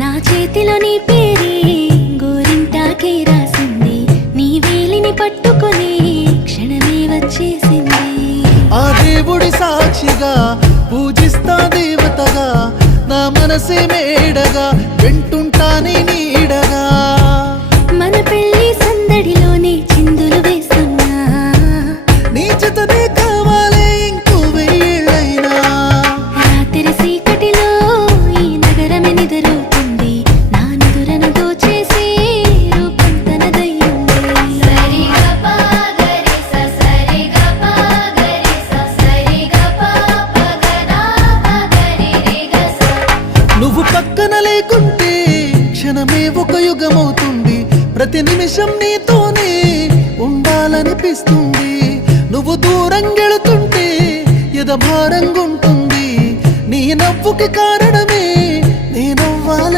నా చేతిలో నీ పేరే గోరింటాకే రాసింది, నీ వేలిని పట్టుకొని క్షణమే వచ్చేసింది. ఆ దేవుడి సాక్షిగా పూజిస్తా దేవతగా, నా మనసే మేడగా వింటుంటానే నీడగా. మన పెళ్లి సందడిలోనే చిందులు వేస్తున్నా, నీ జతనే కావాలే ఇంకో వెయ్యేళ్ళైనా. రాత్రి చీకటిలో ఈ నగరమే నిద్రవుతుంది, నా నిదురను దోచేసి రూపం తనదయ్యింది. నువ్వు పక్కన లేకుంటే క్షణమే ఒక యుగమవుతుంది, ప్రతి నిమిషం నీతోనే ఉండాలనిపిస్తుంది. నువ్వు దూరం గెళుతుంటే ఎద భారంగుంటుంది, నీ నవ్వుకి కారణం